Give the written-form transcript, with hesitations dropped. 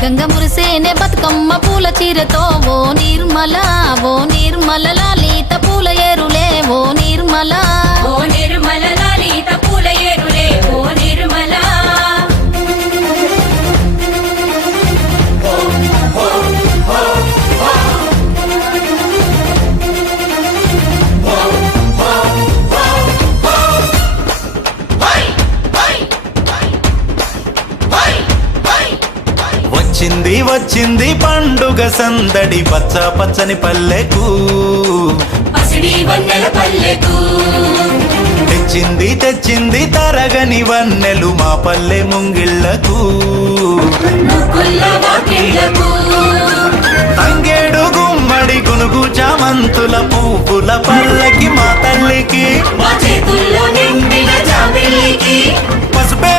గంగ మురిసేనే బతుకమ్మ పూల చీరతో ఓ నిర్మల లలిత పూల ఏరులే ఓ నిర్మల లలిత పూల ఏరులే ఓ నిర్మల వచ్చింది వచ్చింది పండుగ సందడి పచ్చ పచ్చని పల్లెకు పసిడి వన్నెల పల్లెకు తెచ్చింది తెచ్చింది తరగని వన్నెలు మా పల్లె ముంగిళ్లకు ముగ్గుల వాకిళ్లకు తంగేడు గుమ్మడి గునుగు చామంతుల పువ్వుల పల్లకి మా తల్లికి మా చేతుల్లో నిండిన జాబిల్లికి పసుపే